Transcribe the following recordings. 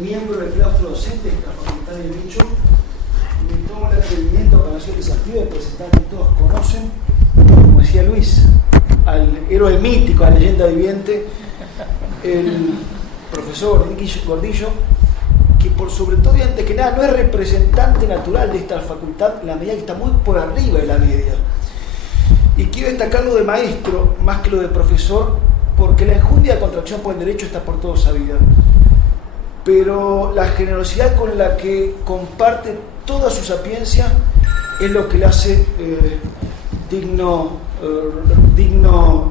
miembro del claustro docente de la Facultad de Derecho, me tomo el atrevimiento para hacer el desafío de presentar que todos conocen, como decía Luis, al héroe mítico, a la leyenda viviente, el profesor Enrique Gordillo, que por sobre todo y antes que nada no es representante natural de esta facultad, en la medida que está muy por arriba de la media. Y quiero destacar lo de maestro más que lo de profesor, porque la enjundia de contracción por el derecho está por todo sabida. Pero la generosidad con la que comparte toda su sapiencia es lo que le hace digno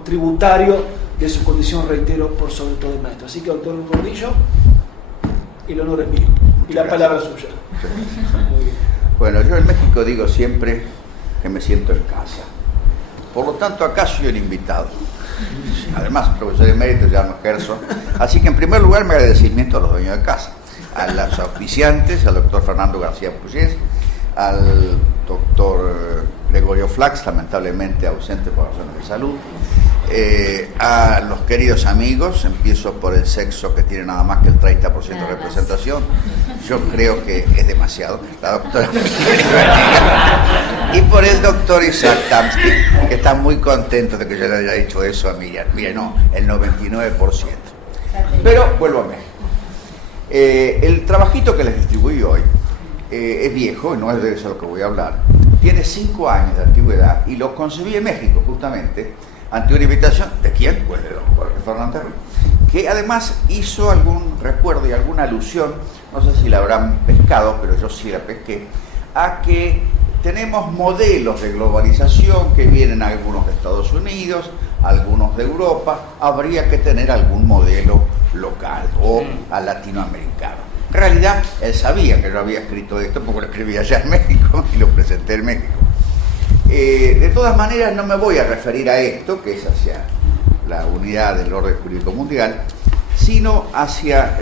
tributario de su condición, reitero, por sobre todo de maestro. Así que, doctor Gordillo, el honor es mío y la palabra suya. Muy bien. Bueno, yo en México digo siempre que me siento en casa. Por lo tanto, acá soy el invitado. Además, profesor emérito ya no ejerzo. Así que, en primer lugar, mi agradecimiento a los dueños de casa, a los auspiciantes, al doctor Fernando García Puyés, al doctor Gregorio Flax, lamentablemente ausente por razones de salud, a los queridos amigos, empiezo por el sexo que tiene nada más que el 30% de representación, yo creo que es demasiado, la doctora y por el doctor Isaac Tamsky, que está muy contento de que yo le haya dicho eso a Miriam. Mire, no, el 99%. Pero vuelvo a México. El trabajito que les distribuí hoy es viejo, y no es de eso lo que voy a hablar. Tiene 5 años de antigüedad y lo concebí en México, justamente, ante una invitación, ¿de quién? Pues de don Jorge Fernández Ruiz, que además hizo algún recuerdo y alguna alusión, no sé si la habrán pescado, pero yo sí la pesqué, a que tenemos modelos de globalización que vienen algunos de Estados Unidos, algunos de Europa, habría que tener algún modelo local o latinoamericano. En realidad, él sabía que yo había escrito esto porque lo escribí allá en México y lo presenté en México. De todas maneras, no me voy a referir a esto, que es hacia la unidad del orden jurídico mundial, sino hacia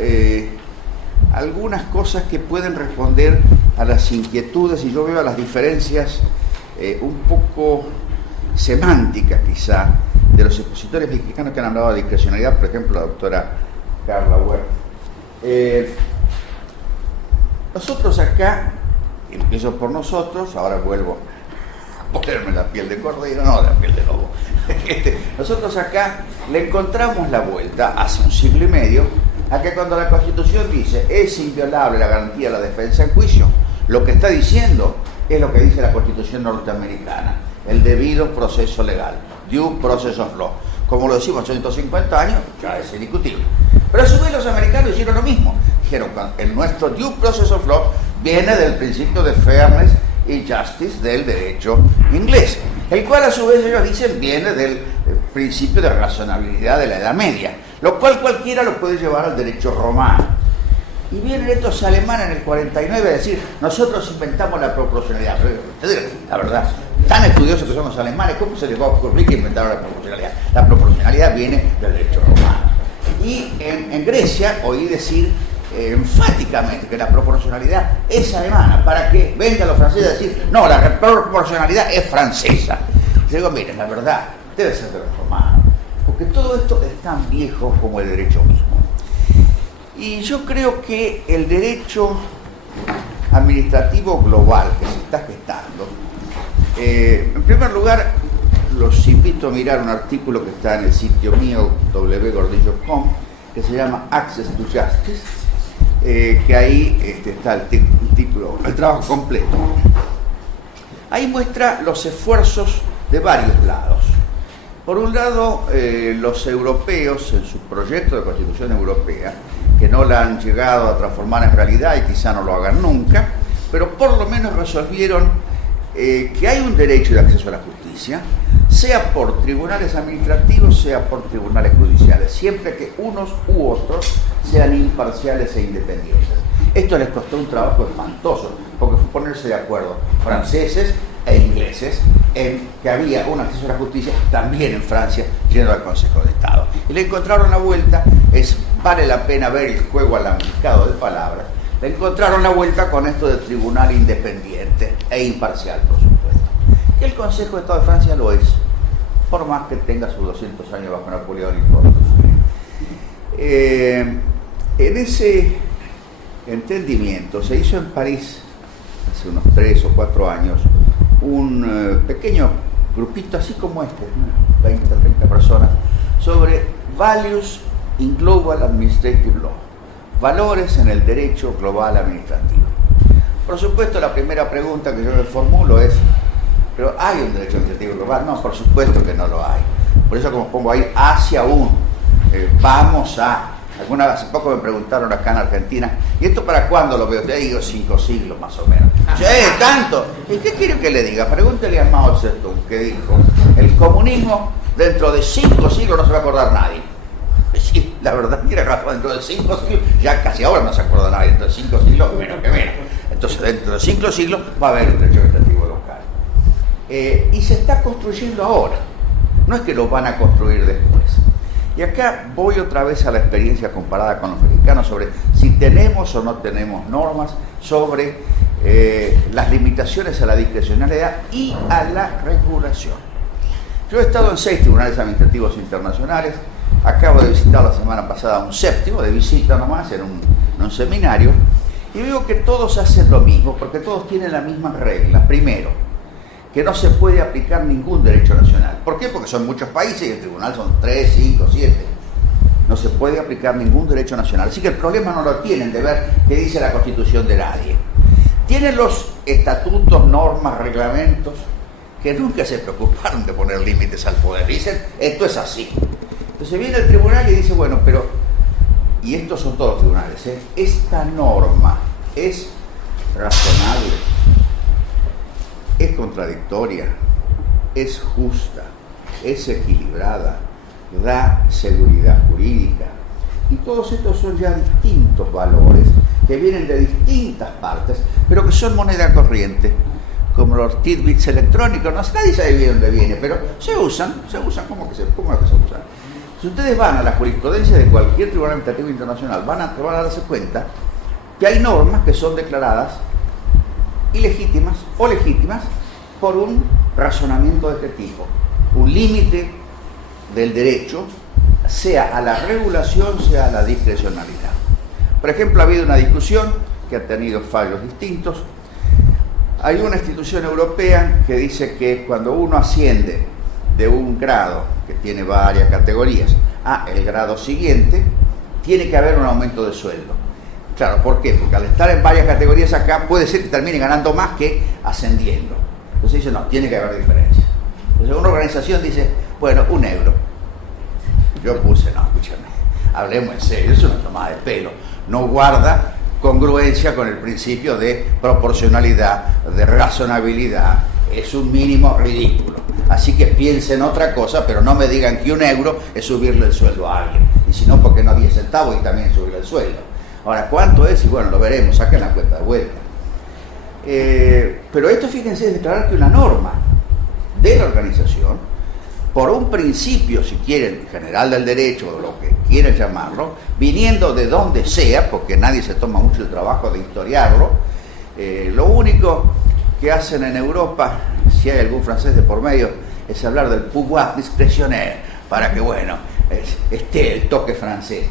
algunas cosas que pueden responder a las inquietudes, y yo veo a las diferencias un poco semánticas quizá de los expositores mexicanos que han hablado de discrecionalidad, por ejemplo la doctora Carla Huerta. Nosotros acá, empiezo por nosotros, ahora vuelvo a ponerme la piel de cordero, no la piel de lobo. Nosotros acá le encontramos la vuelta hace un siglo y medio a que cuando la Constitución dice es inviolable la garantía de la defensa en juicio, lo que está diciendo es lo que dice la Constitución norteamericana, el debido proceso legal, due process of law. Como lo decimos 150 años, ya es indiscutible. Pero a su vez los americanos hicieron lo mismo. Dijeron que el nuestro due process of law viene del principio de fairness y justice del derecho inglés, el cual a su vez ellos dicen viene del principio de razonabilidad de la Edad Media, lo cual cualquiera lo puede llevar al derecho romano. Y vienen estos alemanes en el 49 a decir, nosotros inventamos la proporcionalidad. Ustedes, la verdad, tan estudiosos que son los alemanes, ¿cómo se les va a ocurrir que inventaron la proporcionalidad? La proporcionalidad viene del derecho romano. Y en Grecia oí decir enfáticamente que la proporcionalidad es alemana, para que vengan los franceses a decir, no, la proporcionalidad es francesa. Y digo, miren, la verdad, debe ser de los romanos, porque todo esto es tan viejo como el derecho mismo. Y yo creo que el derecho administrativo global que se está gestando, en primer lugar, los invito a mirar un artículo que está en el sitio mío, wgordillo.com, que se llama Access to Justice, que ahí está el título, el trabajo completo. Ahí muestra los esfuerzos de varios lados. Por un lado, los europeos en su proyecto de Constitución Europea, que no la han llegado a transformar en realidad y quizá no lo hagan nunca, pero por lo menos resolvieron que hay un derecho de acceso a la justicia, sea por tribunales administrativos, sea por tribunales judiciales, siempre que unos u otros sean imparciales e independientes. Esto les costó un trabajo espantoso, porque fue ponerse de acuerdo franceses e ingleses en que había un acceso a la justicia también en Francia, yendo al Consejo de Estado. Y le encontraron la vuelta, vale la pena ver el juego alambicado de palabras, le encontraron la vuelta con esto de tribunal independiente e imparcial, por supuesto. Y el Consejo de Estado de Francia lo es, por más que tenga sus 200 años bajo Napoleón y todo. En ese entendimiento se hizo en París, hace unos 3 o 4 años, un pequeño grupito, así como este, 20 o 30 personas, sobre Values in Global Administrative Law, valores en el derecho global administrativo. Por supuesto, la primera pregunta que yo le formulo es, ¿pero hay un derecho administrativo global? No, por supuesto que no lo hay. Por eso, como pongo ahí, hacia un, vamos a. Hace poco me preguntaron acá en Argentina, ¿y esto para cuándo lo veo? Te digo 5 siglos más o menos. ¿Tanto? ¿Y qué quiero que le diga? Pregúntele a Mao Zedong, que dijo, el comunismo dentro de 5 siglos no se va a acordar nadie. Sí, la verdad tiene razón, dentro de 5 siglos, ya casi ahora no se acuerda nadie, dentro de 5 siglos menos que menos. Entonces dentro de 5 siglos va a haber un derecho administrativo local. Y se está construyendo ahora, no es que lo van a construir después. Y acá voy otra vez a la experiencia comparada con los mexicanos sobre si tenemos o no tenemos normas sobre las limitaciones a la discrecionalidad y a la regulación. Yo he estado en 6 tribunales administrativos internacionales, acabo de visitar la semana pasada un 7º de visita nomás en un seminario, y veo que todos hacen lo mismo porque todos tienen las mismas reglas. Primero, que no se puede aplicar ningún derecho nacional. ¿Por qué? Porque son muchos países y el tribunal son 3, 5, 7. No se puede aplicar ningún derecho nacional. Así que el problema no lo tienen de ver qué dice la Constitución de nadie. Tienen los estatutos, normas, reglamentos, que nunca se preocuparon de poner límites al poder. Dicen, esto es así. Entonces viene el tribunal y dice, bueno, pero, y estos son todos los tribunales, esta norma es razonable, es contradictoria, es justa, es equilibrada, da seguridad jurídica. Y todos estos son ya distintos valores que vienen de distintas partes, pero que son moneda corriente, como los tidbits electrónicos. No, nadie sabe bien dónde viene, pero se usan. ¿Cómo es que se usan? Si ustedes van a la jurisprudencia de cualquier tribunal administrativo internacional, van a darse cuenta que hay normas que son declaradas ilegítimas o legítimas por un razonamiento de este tipo, un límite del derecho, sea a la regulación, sea a la discrecionalidad. Por ejemplo, ha habido una discusión que ha tenido fallos distintos. Hay una institución europea que dice que cuando uno asciende de un grado, que tiene varias categorías, a el grado siguiente, tiene que haber un aumento de sueldo. Claro, ¿por qué? Porque al estar en varias categorías acá, puede ser que termine ganando más que ascendiendo. Entonces dice, no, tiene que haber diferencia. Entonces una organización dice, bueno, €1. Yo puse, no, escúchame, hablemos en serio, eso es una tomada de pelo. No guarda congruencia con el principio de proporcionalidad, de razonabilidad. Es un mínimo ridículo. Así que piensen otra cosa, pero no me digan que €1 es subirle el sueldo a alguien. Y si no, ¿por qué no 10 centavos y también subirle el sueldo? Ahora, ¿cuánto es? Y bueno, lo veremos, saquen la cuenta de vuelta. Pero esto, fíjense, es declarar que una norma de la organización, por un principio, si quieren, general del derecho, o lo que quieran llamarlo, viniendo de donde sea, porque nadie se toma mucho el trabajo de historiarlo, lo único que hacen en Europa, si hay algún francés de por medio, es hablar del pouvoir discrétionnaire, para que, bueno, esté el toque francés.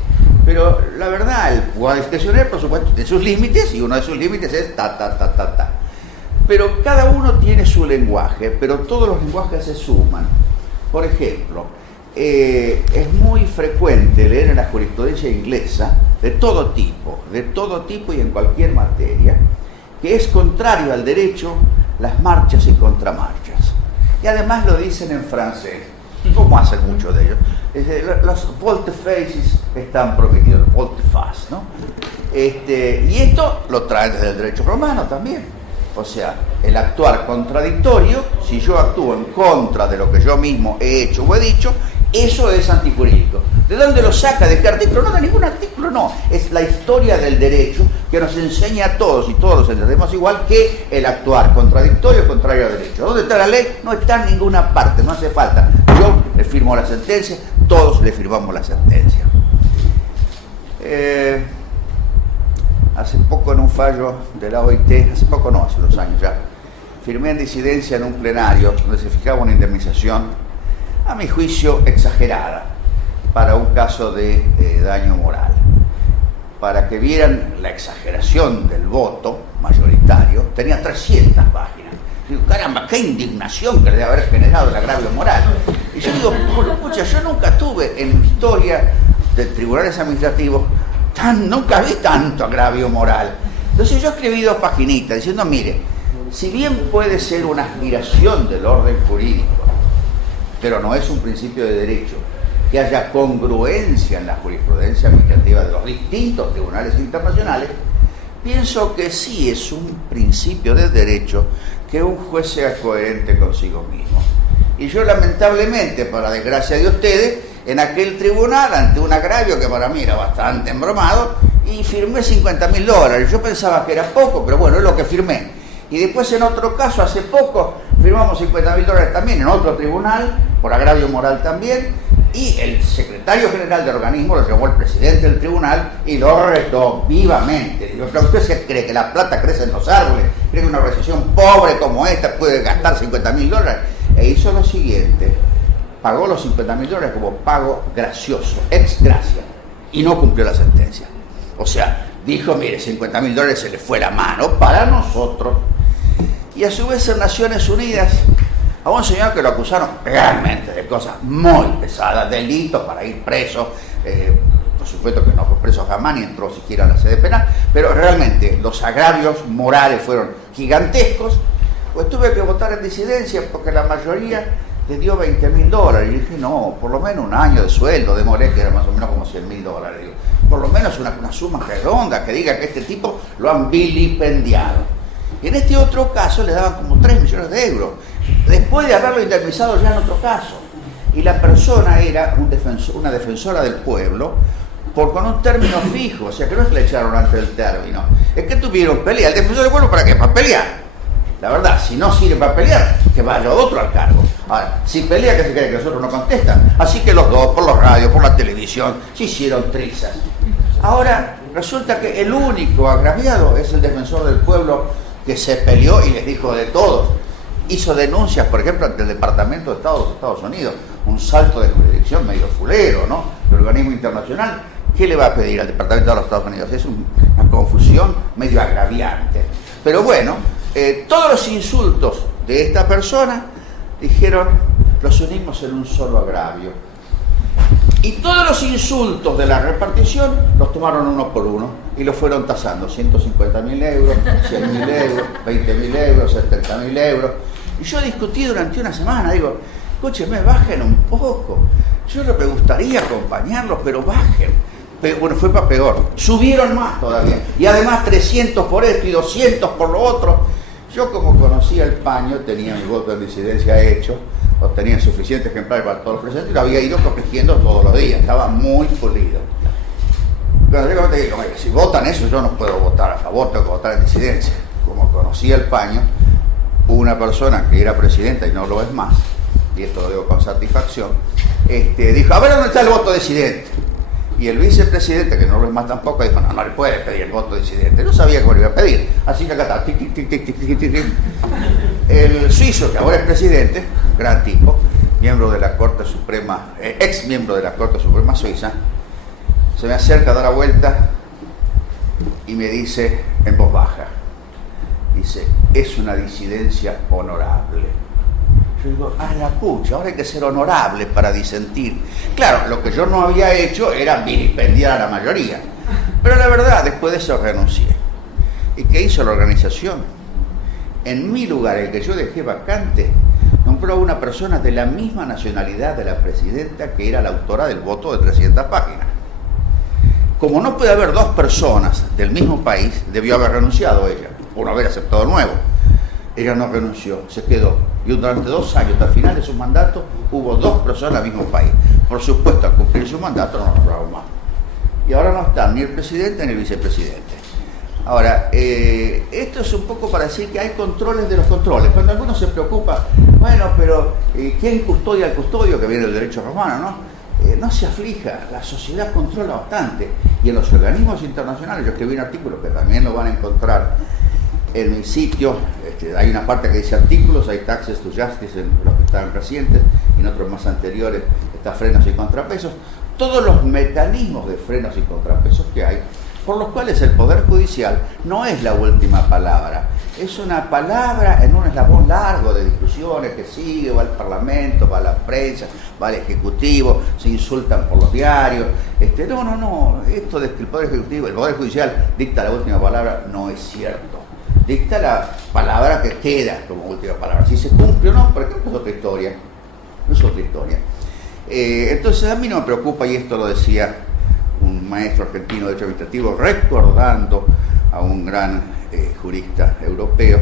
Pero la verdad, el pouvoir discrétionnaire, por supuesto, tiene sus límites, y uno de sus límites es ta. Pero cada uno tiene su lenguaje, pero todos los lenguajes se suman. Por ejemplo, es muy frecuente leer en la jurisprudencia inglesa, de todo tipo y en cualquier materia, que es contrario al derecho las marchas y contramarchas. Y además lo dicen en francés, como hacen muchos de ellos. Los volte-faces están prohibidos, volte-face, ¿no? Y esto lo traen desde el derecho romano también. O sea, el actuar contradictorio, si yo actúo en contra de lo que yo mismo he hecho o he dicho, eso es antijurídico. ¿De dónde lo saca? ¿De qué artículo? No, de ningún artículo, no. Es la historia del derecho que nos enseña a todos, y todos entendemos igual, que el actuar contradictorio, contrario al derecho. ¿Dónde está la ley? No está en ninguna parte, no hace falta. Yo le firmo la sentencia, todos le firmamos la sentencia. Hace poco en un fallo de la OIT, hace poco no, hace 2 años ya, firmé en disidencia en un plenario donde se fijaba una indemnización, a mi juicio exagerada, para un caso de daño moral. para que vieran la exageración del voto mayoritario, tenía 300 páginas. Digo, caramba, qué indignación que le debe haber generado el agravio moral. Y yo digo, pucha, yo nunca tuve en mi historia de tribunales administrativos, nunca vi tanto agravio moral. Entonces yo escribí 2 paginitas diciendo, mire, si bien puede ser una aspiración del orden jurídico, pero no es un principio de derecho, que haya congruencia en la jurisprudencia administrativa de los distintos tribunales internacionales, pienso que sí es un principio de derecho que un juez sea coherente consigo mismo. Y yo lamentablemente, para desgracia de ustedes, en aquel tribunal, ante un agravio que para mí era bastante embromado, y firmé $50.000. Yo pensaba que era poco, pero bueno, es lo que firmé. Y después en otro caso, hace poco, firmamos $50.000 también en otro tribunal, por agravio moral también, y el secretario general del organismo lo llevó al presidente del tribunal y lo retó vivamente. Digo, pero ¿usted se cree que la plata crece en los árboles? ¿Cree que una organización pobre como esta puede gastar $50.000? E hizo lo siguiente, pagó los $50.000 como pago gracioso, ex gracia, y no cumplió la sentencia. O sea, dijo, mire, $50.000 se le fue la mano para nosotros. Y a su vez en Naciones Unidas, a un señor que lo acusaron realmente de cosas muy pesadas, delitos para ir preso, por supuesto que no fue preso jamás ni entró siquiera a la sede penal, pero realmente los agravios morales fueron gigantescos. Pues tuve que votar en disidencia porque la mayoría le dio $20.000. Y dije, no, por lo menos un año de sueldo de Moret, que era más o menos como $100.000. Digo, por lo menos una suma redonda que diga que este tipo lo han vilipendiado. Y en este otro caso le daban como 3 millones de euros, después de haberlo indemnizado ya en otro caso. Y la persona era una defensora del pueblo, con un término fijo, o sea que no es que le echaron antes del término, es que tuvieron pelea. ¿El defensor del pueblo para qué? Para pelear. La verdad, si no sirve para pelear, que vaya otro al cargo. Ahora, si pelea, ¿qué se cree? Que nosotros no contestan. Así que los dos, por los radios, por la televisión, se hicieron trizas. Ahora, resulta que el único agraviado es el defensor del pueblo, que se peleó y les dijo de todos. Hizo denuncias, por ejemplo, ante el Departamento de Estado de los Estados Unidos, un salto de jurisdicción medio fulero, ¿no? El organismo internacional, ¿qué le va a pedir al Departamento de los Estados Unidos? Es una confusión medio agraviante. Pero bueno, todos los insultos de esta persona, dijeron, los unimos en un solo agravio. Y todos los insultos de la repartición los tomaron uno por uno y los fueron tasando, 150.000 euros, 100.000 euros, 20.000 euros, 70.000 euros. Y yo discutí durante una semana, digo, escúcheme, bajen un poco. Yo me gustaría acompañarlos, pero bajen. Bueno, fue para peor. Subieron más todavía. Y además 300 por esto y 200 por lo otro. Yo, como conocía el paño, tenía mi voto de disidencia hecho, obtenía suficientes ejemplares para todos los presentes y lo había ido corrigiendo todos los días. Estaba muy pulido. Cuando digo, si votan eso, yo no puedo votar a favor, tengo que votar en disidencia. Como conocía el paño, una persona que era presidenta y no lo es más, y esto lo digo con satisfacción, dijo, a ver dónde está el voto disidente. Y el vicepresidente, que no lo es más tampoco, dijo, no le puede pedir el voto disidente. No sabía cómo lo iba a pedir. Así que acá está, tic, tic, tic, tic, tic, tic, tic. El suizo, que ahora es presidente, gran tipo, miembro de la Corte Suprema, ex miembro de la Corte Suprema Suiza, se me acerca a dar la vuelta y me dice en voz baja, dice, es una disidencia honorable. Yo digo, la pucha, ahora hay que ser honorable para disentir. Claro, lo que yo no había hecho era vilipendiar a la mayoría. Pero la verdad, después de eso renuncié. ¿Y qué hizo la organización? En mi lugar, el que yo dejé vacante, nombró a una persona de la misma nacionalidad de la presidenta, que era la autora del voto de 300 páginas. Como no puede haber dos personas del mismo país, debió haber renunciado ella, por no haber aceptado el nuevo. Ella no renunció, se quedó. Y durante 2 años, hasta el final de su mandato, hubo 2 personas del mismo país. Por supuesto, al cumplir su mandato no nombraron más. Y ahora no están ni el presidente ni el vicepresidente. Ahora, esto es un poco para decir que hay controles de los controles. Cuando alguno se preocupa, bueno, pero ¿quién custodia al custodio? Que viene del derecho romano, ¿no? No se aflija, la sociedad controla bastante. Y en los organismos internacionales, yo escribí un artículo que también lo van a encontrar en mi sitio, hay una parte que dice artículos, hay taxes to justice en los que están recientes, y en otros más anteriores está frenos y contrapesos. Todos los mecanismos de frenos y contrapesos que hay por los cuales el Poder Judicial no es la última palabra, es una palabra en un eslabón largo de discusiones que sigue, va al Parlamento, va a la prensa, va al Ejecutivo, se insultan por los diarios. No, esto de que el Poder Judicial dicta la última palabra no es cierto. Dicta la palabra que queda como última palabra. Si se cumple o no, por ejemplo, es otra historia. Es otra historia. Entonces a mí no me preocupa, y esto lo decía un maestro argentino de derecho administrativo recordando a un gran jurista europeo,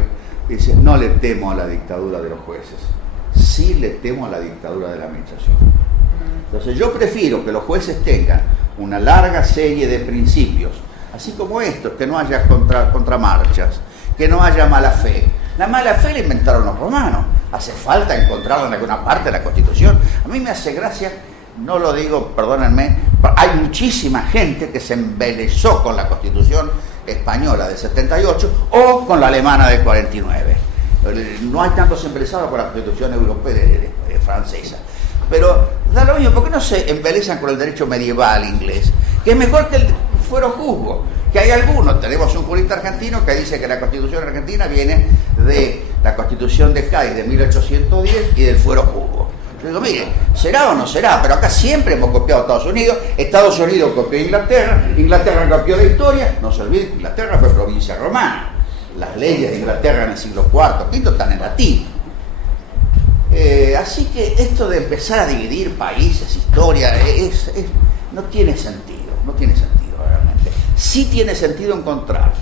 dice: no le temo a la dictadura de los jueces, sí le temo a la dictadura de la administración. Entonces yo prefiero que los jueces tengan una larga serie de principios, así como estos, que no haya contramarchas, que no haya mala fe. La mala fe la inventaron los romanos, hace falta encontrarla en alguna parte de la Constitución. A mí me hace gracia, no lo digo, perdónenme, hay muchísima gente que se embelezó con la Constitución española del 78 o con la alemana del 49. No hay tantos embelezados con la Constitución europea francesa. Pero da lo mismo, ¿por qué no se embelezan con el derecho medieval inglés? Que es mejor que el fuero juzgo, que hay algunos. Tenemos un jurista argentino que dice que la Constitución argentina viene de la Constitución de Cádiz de 1810 y del fuero juzgo. Yo digo, mire, será o no será, pero acá siempre hemos copiado a Estados Unidos copió a Inglaterra copió la historia. No se olvide que Inglaterra fue provincia romana. Las leyes de Inglaterra en el siglo IV, V están en latín. Así que esto de empezar a dividir países, historia, no tiene sentido realmente. Sí tiene sentido encontrar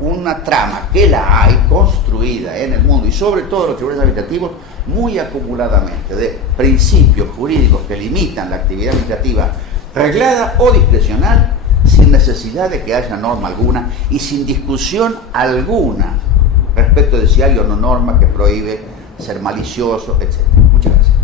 una trama que la hay construida en el mundo y sobre todo en los tribunales administrativos muy acumuladamente de principios jurídicos que limitan la actividad administrativa reglada o discrecional sin necesidad de que haya norma alguna y sin discusión alguna respecto de si hay o no norma que prohíbe ser malicioso, etc. Muchas gracias.